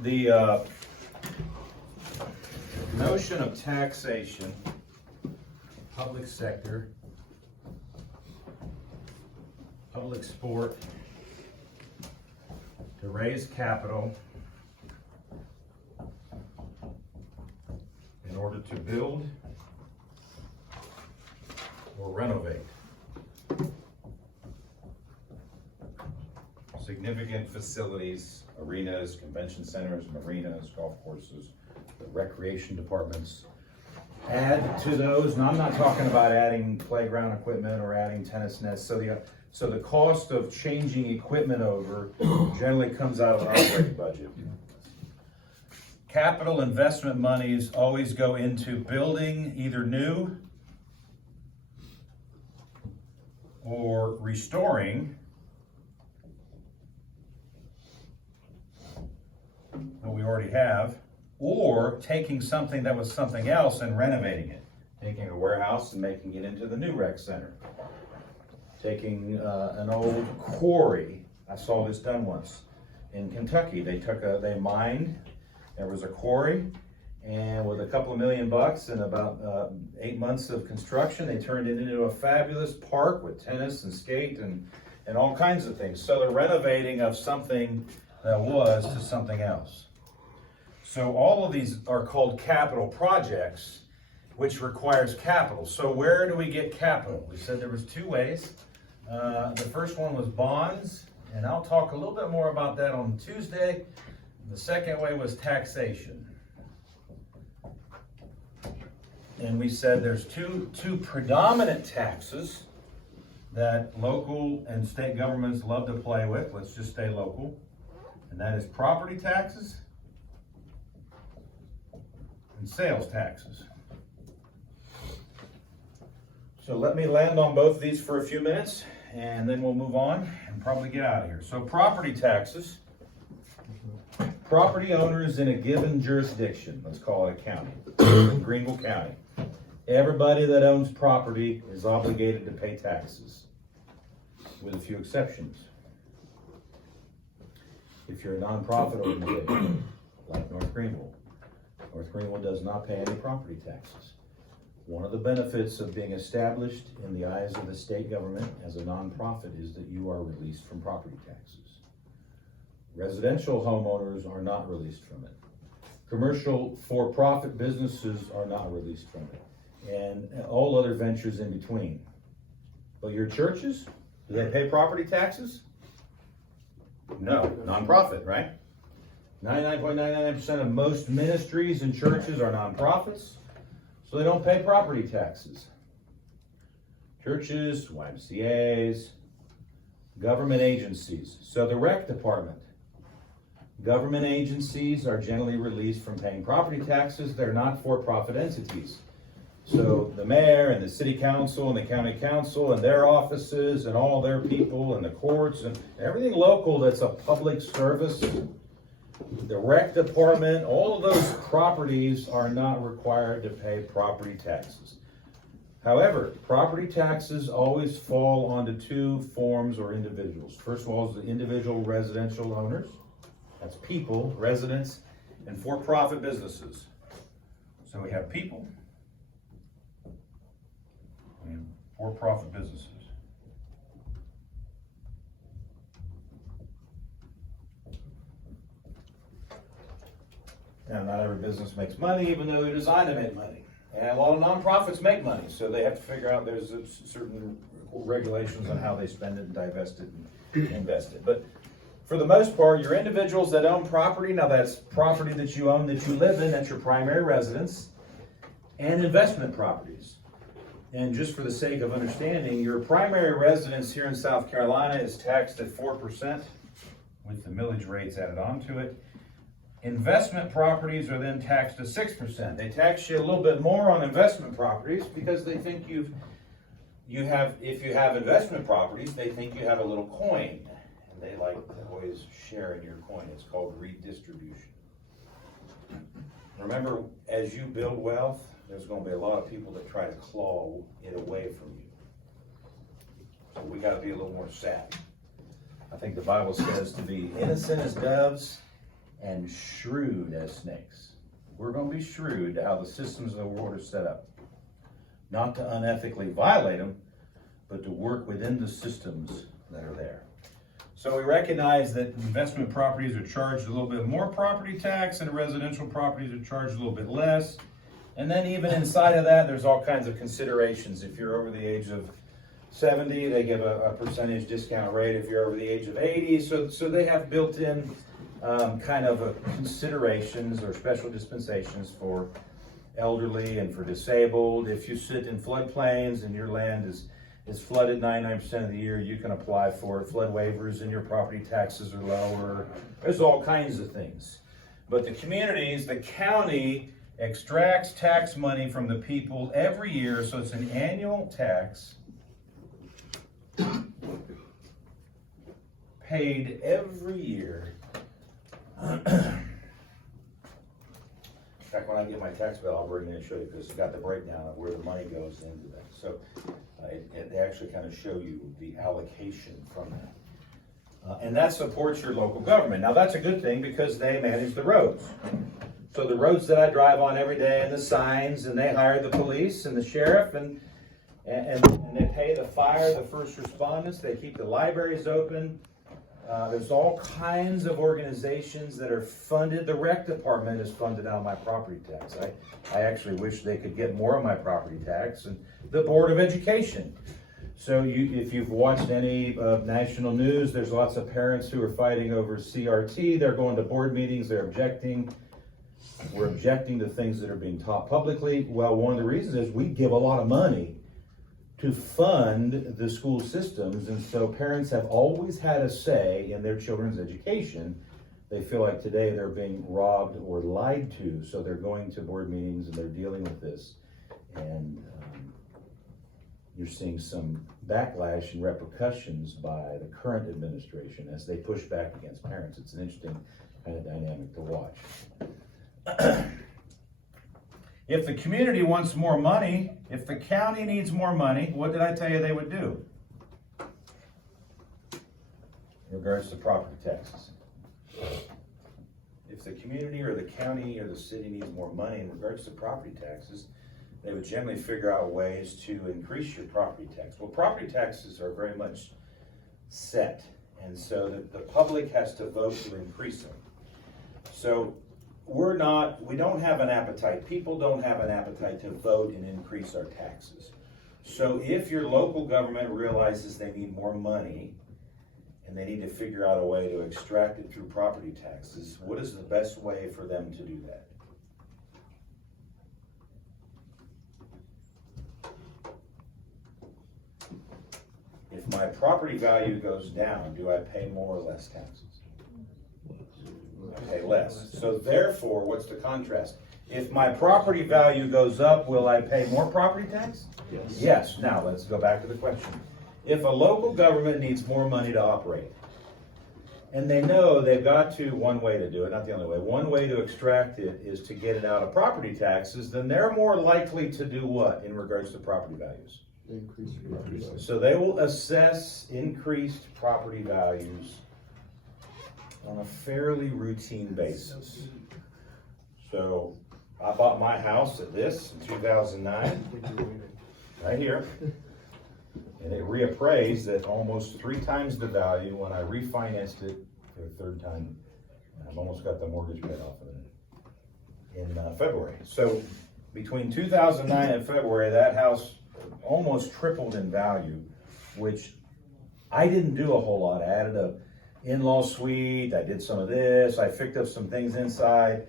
The notion of taxation, public sector, public sport, to raise capital in order to build or renovate significant facilities, arenas, convention centers, marinas, golf courses, the recreation departments. Add to those, and I'm not talking about adding playground equipment or adding tennis nets. So the cost of changing equipment over generally comes out of the operating budget. Capital investment monies always go into building either new or restoring what we already have, or taking something that was something else and renovating it. Taking a warehouse and making it into the new rec center. Taking an old quarry. I saw this done once in Kentucky. They mined, there was a quarry, and with a couple of $1 million and about 8 months of construction, they turned it into a fabulous park with tennis and skate and all kinds of things. So the renovating of something that was to something else. So all of these are called capital projects, which requires capital. So where do we get capital? We said there was two ways. The first one was bonds, and I'll talk a little bit more about that on Tuesday. The second way was taxation. And we said there's two predominant taxes that local and state governments love to play with. Let's just stay local. And that is property taxes and sales taxes. So let me land on both of these for a few minutes, and then we'll move on and probably get out of here. So property taxes, property owners in a given jurisdiction, let's call it a county, in Greenville County. Everybody that owns property is obligated to pay taxes, with a few exceptions. If you're a nonprofit organization, like North Greenville does not pay any property taxes. One of the benefits of being established in the eyes of the state government as a nonprofit is that you are released from property taxes. Residential homeowners are not released from it. Commercial for-profit businesses are not released from it. And all other ventures in between. But your churches, do they pay property taxes? No, nonprofit, right? 99.99% of most ministries and churches are nonprofits, so they don't pay property taxes. Churches, YMCAs, government agencies. So the rec department, government agencies are generally released from paying property taxes. They're not for-profit entities. So the mayor and the city council and the county council and their offices and all their people and the courts and everything local that's a public service, the rec department, all of those properties are not required to pay property taxes. However, property taxes always fall onto two forms or individuals. First of all is the individual residential owners. That's people, residents, and for-profit businesses. So we have people and for-profit businesses. Now, not every business makes money, even though they're designed to make money. And a lot of nonprofits make money, so they have to figure out there's certain regulations on how they spend it and divest it and invest it. But for the most part, your individuals that own property, now that's property that you own, that you live in, that's your primary residence, and investment properties. And just for the sake of understanding, your primary residence here in South Carolina is taxed at 4% with the millage rates added onto it. Investment properties are then taxed at 6%. They tax you a little bit more on investment properties because they think if you have investment properties, they think you have a little coin. And they like to always share in your coin. It's called redistribution. Remember, as you build wealth, there's going to be a lot of people that try to claw it away from you. So we got to be a little more savvy. I think the Bible says to be innocent as doves and shrewd as snakes. We're going to be shrewd to how the systems of the world are set up. Not to unethically violate them, but to work within the systems that are there. So we recognize that investment properties are charged a little bit more property tax and residential properties are charged a little bit less. And then even inside of that, there's all kinds of considerations. If you're over the age of 70, they give a percentage discount rate if you're over the age of 80. So they have built in kind of considerations or special dispensations for elderly and for disabled. If you sit in floodplains and your land is flooded 99% of the year, you can apply for flood waivers and your property taxes are lower. There's all kinds of things. But the communities, the county extracts tax money from the people every year, so it's an annual tax paid every year. In fact, when I get my tax bill, I'll bring it in and show you, because it's got the breakdown of where the money goes into that. So they actually kind of show you the allocation from that. And that supports your local government. Now that's a good thing because they manage the roads. So the roads that I drive on every day and the signs, and they hire the police and the sheriff and they pay the fire, the first responders, they keep the libraries open. There's all kinds of organizations that are funded. The rec department is funded out of my property tax. I actually wish they could get more of my property tax, and the Board of Education. So if you've watched any national news, there's lots of parents who are fighting over CRT. They're going to board meetings, they're objecting. We're objecting to things that are being taught publicly. Well, one of the reasons is we give a lot of money to fund the school systems, and so parents have always had a say in their children's education. They feel like today they're being robbed or lied to, so they're going to board meetings and they're dealing with this. And you're seeing some backlash and repercussions by the current administration as they push back against parents. It's an interesting kind of dynamic to watch. If the community wants more money, if the county needs more money, what did I tell you they would do? In regards to property taxes. If the community or the county or the city needs more money in regards to property taxes, they would generally figure out ways to increase your property tax. Well, property taxes are very much set, and so the public has to vote to increase them. So we don't have an appetite. People don't have an appetite to vote and increase our taxes. So if your local government realizes they need more money and they need to figure out a way to extract it through property taxes, what is the best way for them to do that? If my property value goes down, do I pay more or less taxes? I pay less. So therefore, what's the contrast? If my property value goes up, will I pay more property tax? Yes. Yes. Now let's go back to the question. If a local government needs more money to operate, and they know they've got to, one way to do it, not the only way, one way to extract it is to get it out of property taxes, then they're more likely to do what in regards to property values? Increase your property value. So they will assess increased property values on a fairly routine basis. So I bought my house at this in 2009, right here, and it reappraised at almost 3 times the value when I refinanced it for the 3rd time. I've almost got the mortgage paid off of it in February. So between 2009 and February, that house almost tripled in value, which I didn't do a whole lot. I added a in-law suite, I did some of this, I picked up some things inside.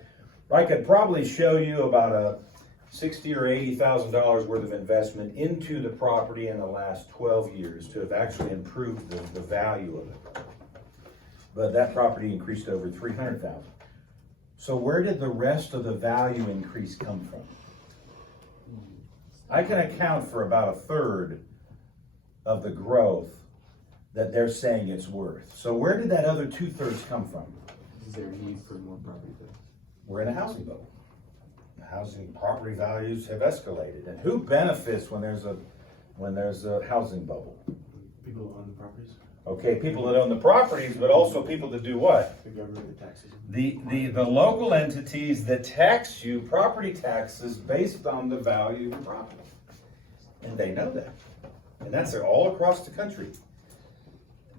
I could probably show you about a $60,000 or $80,000 worth of investment into the property in the last 12 years to have actually improved the value of it. But that property increased over $300,000. So where did the rest of the value increase come from? I can account for about 1/3 of the growth that they're saying it's worth. So where did that other 2/3 come from? Is there a need for more property tax? We're in a housing bubble. The housing property values have escalated. And who benefits when there's a housing bubble? People who own the properties? Okay, people that own the properties, but also people that do what? The government that taxes them. The local entities that tax you property taxes based on the value of the property. And they know that. And that's all across the country.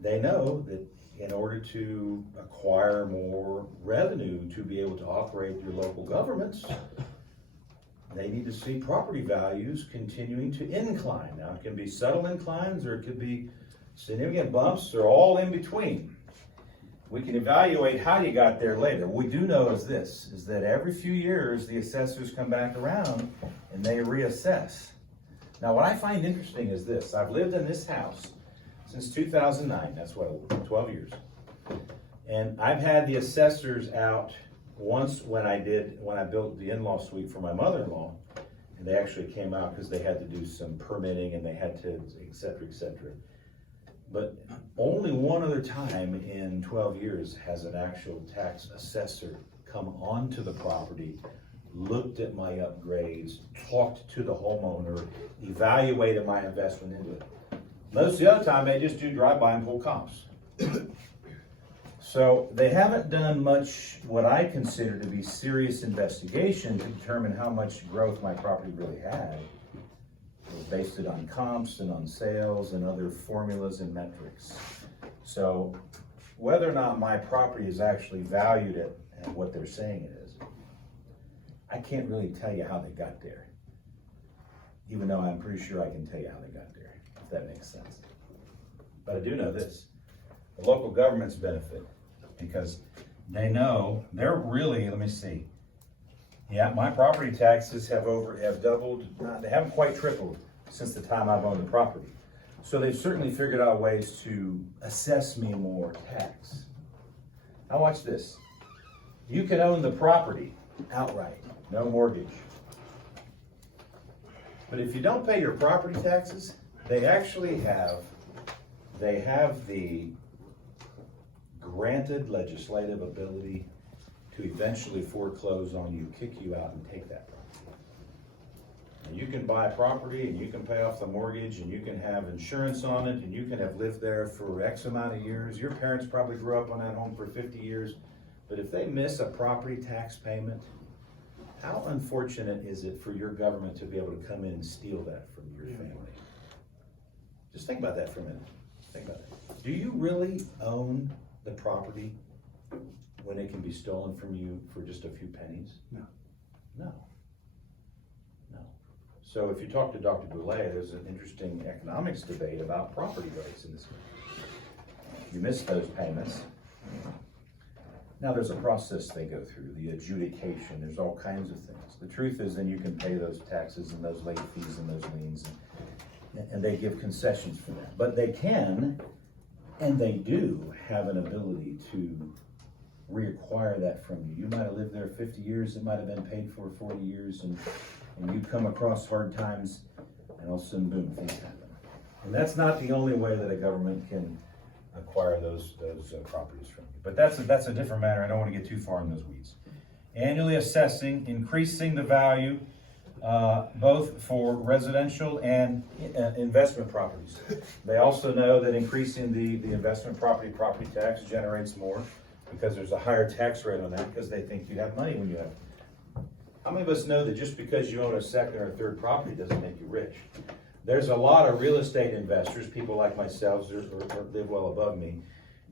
They know that in order to acquire more revenue to be able to operate your local governments, they need to see property values continuing to incline. Now, it can be subtle inclines or it could be significant bumps or all in between. We can evaluate how you got there later. What we do know is this, is that every few years the assessors come back around and they reassess. Now, what I find interesting is this. I've lived in this house since 2009. That's what, 12 years. And I've had the assessors out once when I built the in-law suite for my mother-in-law. And they actually came out because they had to do some permitting and they had to, et cetera, et cetera. But only one other time in 12 years has an actual tax assessor come onto the property, looked at my upgrades, talked to the homeowner, evaluated my investment into it. Most of the other time, they just do drive-by and pull comps. So they haven't done much what I consider to be serious investigation to determine how much growth my property really had. They based it on comps and on sales and other formulas and metrics. So whether or not my property is actually valued at what they're saying it is, I can't really tell you how they got there. Even though I'm pretty sure I can tell you how they got there, if that makes sense. But I do know this, the local governments benefit because they know they're really, let me see. Yeah, my property taxes have doubled, they haven't quite tripled since the time I've owned the property. So they've certainly figured out ways to assess me more tax. Now watch this. You can own the property outright, no mortgage. But if you don't pay your property taxes, they actually have the granted legislative ability to eventually foreclose on you, kick you out, and take that property. And you can buy property, and you can pay off the mortgage, and you can have insurance on it, and you can have lived there for X amount of years. Your parents probably grew up on that home for 50 years. But if they miss a property tax payment, how unfortunate is it for your government to be able to come in and steal that from your family? Just think about that for a minute. Think about it. Do you really own the property when it can be stolen from you for just a few pennies? No. No. No. So if you talk to Dr. Boulay, there's an interesting economics debate about property rights in this country. You miss those payments. Now there's a process they go through, the adjudication, there's all kinds of things. The truth is then you can pay those taxes and those late fees and those liens, and they give concessions for that. But they can, and they do, have an ability to reacquire that from you. You might have lived there 50 years, it might have been paid for 40 years, and you come across hard times, and all of a sudden, boom, things happen. And that's not the only way that a government can acquire those properties from you. But that's a different matter. I don't want to get too far in those weeds. Annually assessing, increasing the value, both for residential and investment properties. They also know that increasing the investment property tax generates more because there's a higher tax rate on that because they think you have money when you have it. How many of us know that just because you own a second or a third property doesn't make you rich? There's a lot of real estate investors, people like myself, or live well above me,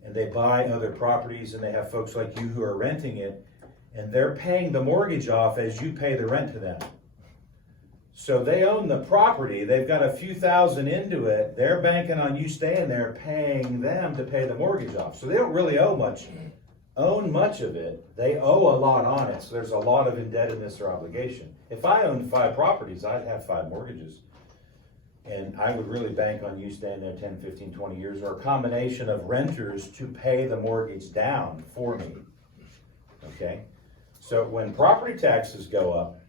and they buy other properties and they have folks like you who are renting it, and they're paying the mortgage off as you pay the rent to them. So they own the property, they've got a few thousand into it, they're banking on you staying there paying them to pay the mortgage off. So they don't really own much of it, they owe a lot on it, so there's a lot of indebtedness or obligation. If I owned 5 properties, I'd have 5 mortgages. And I would really bank on you staying there 10, 15, 20 years, or a combination of renters to pay the mortgage down for me. Okay? So when property taxes go up,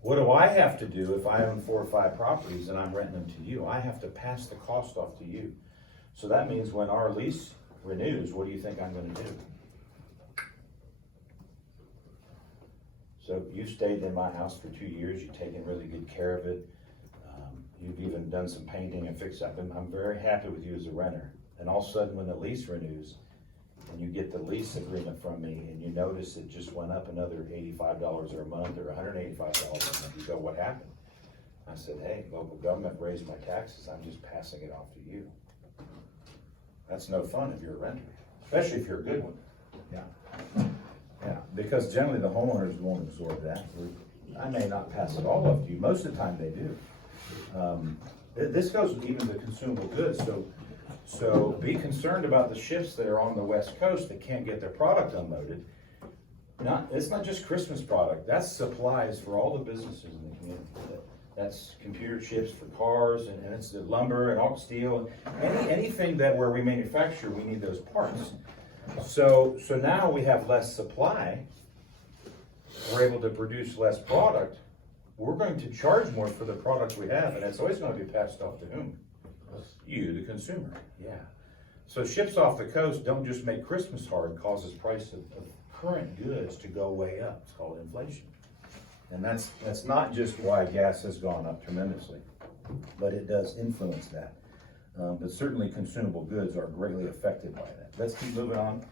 what do I have to do if I own 4 or 5 properties and I'm renting them to you? I have to pass the cost off to you. So that means when our lease renews, what do you think I'm going to do? So you've stayed in my house for 2 years, you've taken really good care of it. You've even done some painting and fix up, and I'm very happy with you as a renter. And all of a sudden, when the lease renews, and you get the lease agreement from me, and you notice it just went up another $85 a month or $185 a month, you go, what happened? I said, hey, local government raised my taxes, I'm just passing it off to you. That's no fun if you're a renter, especially if you're a good one. Yeah. Yeah, because generally the homeowners won't absorb that. I may not pass it all off to you, most of the time they do. This goes even to consumable goods, so be concerned about the ships that are on the West Coast that can't get their product unloaded. It's not just Christmas product, that's supplies for all the businesses in the community. That's computer chips for cars, and it's the lumber and all steel. Anything that where we manufacture, we need those parts. So now we have less supply. We're able to produce less product. We're going to charge more for the products we have, and it's always going to be passed off to whom? You, the consumer. Yeah. So ships off the coast don't just make Christmas hard, causes price of current goods to go way up. It's called inflation. And that's not just why gas has gone up tremendously, but it does influence that. But certainly consumable goods are greatly affected by that. Let's keep moving on.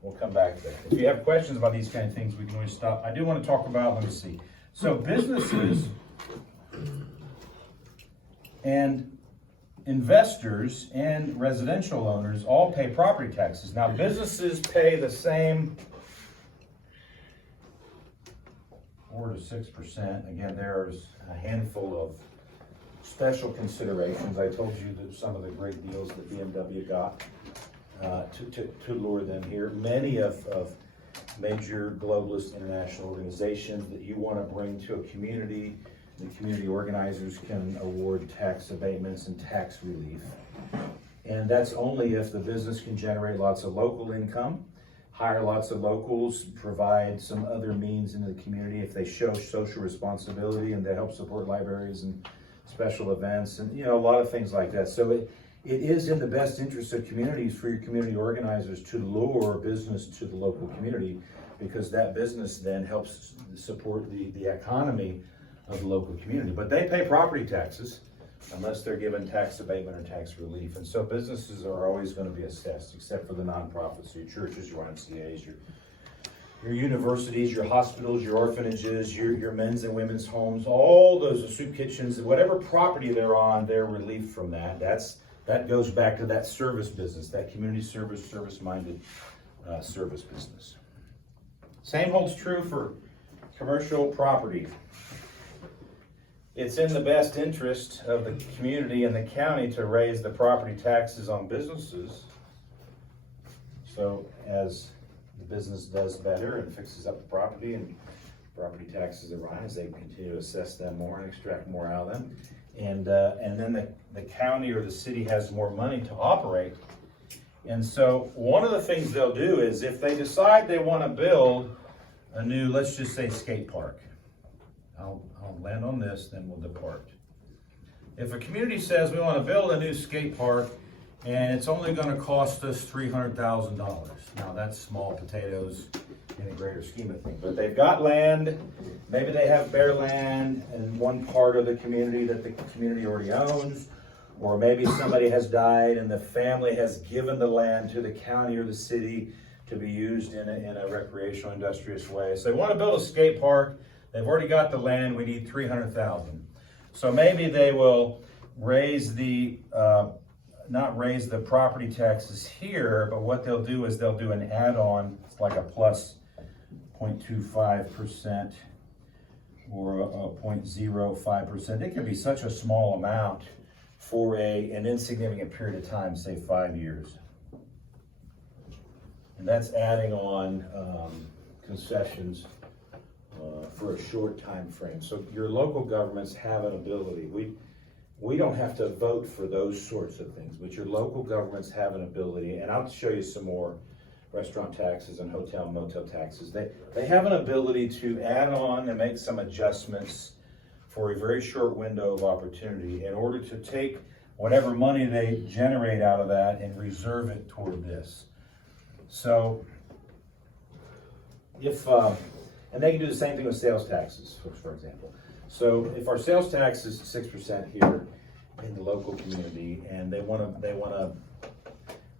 We'll come back to that. If you have questions about these kind of things, we can always stop. I do want to talk about, let me see. So businesses and investors and residential owners all pay property taxes. Now businesses pay the same 4 to 6%. Again, there's a handful of special considerations. I told you that some of the great deals that BMW got to lure them here. Many of major globalist international organizations that you want to bring to a community, the community organizers can award tax abatements and tax relief. And that's only if the business can generate lots of local income, hire lots of locals, provide some other means into the community if they show social responsibility and they help support libraries and special events and a lot of things like that. So it is in the best interest of communities for your community organizers to lure business to the local community, because that business then helps support the economy of the local community. But they pay property taxes unless they're given tax abatement or tax relief. And so businesses are always going to be assessed, except for the nonprofits, your churches, your YMCA's, your universities, your hospitals, your orphanages, your men's and women's homes, all those soup kitchens, whatever property they're on, they're relieved from that. That goes back to that service business, that community service-minded service business. Same holds true for commercial property. It's in the best interest of the community and the county to raise the property taxes on businesses. So as the business does better and fixes up the property and property taxes arise, they continue to assess them more and extract more out of them. And then the county or the city has more money to operate. And so one of the things they'll do is if they decide they want to build a new, let's just say, skate park. I'll land on this, then we'll depart. If a community says we want to build a new skate park and it's only going to cost us $300,000. Now that's small potatoes in a greater scheme of things. But they've got land, maybe they have bare land in one part of the community that the community already owns, or maybe somebody has died and the family has given the land to the county or the city to be used in a recreational, industrious way. So they want to build a skate park, they've already got the land, we need $300,000. So maybe they will raise not raise the property taxes here, but what they'll do is they'll do an add-on, it's like a plus 0.25% or a 0.05%. It can be such a small amount for an insignificant period of time, say 5 years. And that's adding on concessions for a short time frame. So your local governments have an ability. We don't have to vote for those sorts of things, but your local governments have an ability, and I'll show you some more restaurant taxes and hotel and motel taxes. They have an ability to add on and make some adjustments for a very short window of opportunity in order to take whatever money they generate out of that and reserve it toward this. So if, and they can do the same thing with sales taxes, for example. So if our sales tax is 6% here in the local community, and they want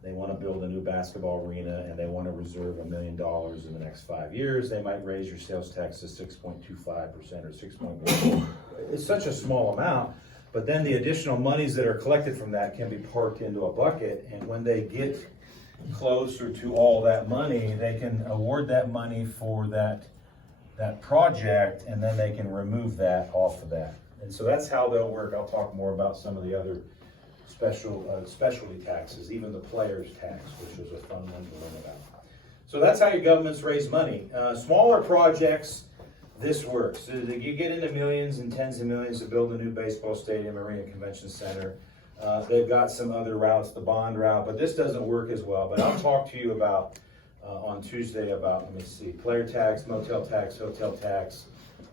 they want to build a new basketball arena and they want to reserve $1 million in the next 5 years, they might raise your sales tax to 6.25% or 6.1%. It's such a small amount, but then the additional monies that are collected from that can be parked into a bucket, and when they get closer to all that money, they can award that money for that project, and then they can remove that off of that. And so that's how they'll work. I'll talk more about some of the other specialty taxes, even the players tax, which is a fun one to learn about. So that's how your governments raise money. Smaller projects, this works. So you get into millions and tens of millions to build a new baseball stadium, arena, convention center. They've got some other routes, the bond route, but this doesn't work as well. But I'll talk to you about on Tuesday about, let me see, player tax, motel tax, hotel tax,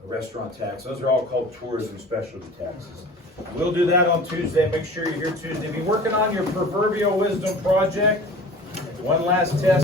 restaurant tax. Those are all called tourism specialty taxes. We'll do that on Tuesday. Make sure you're here Tuesday. If you're working on your proverbial wisdom project, one last test.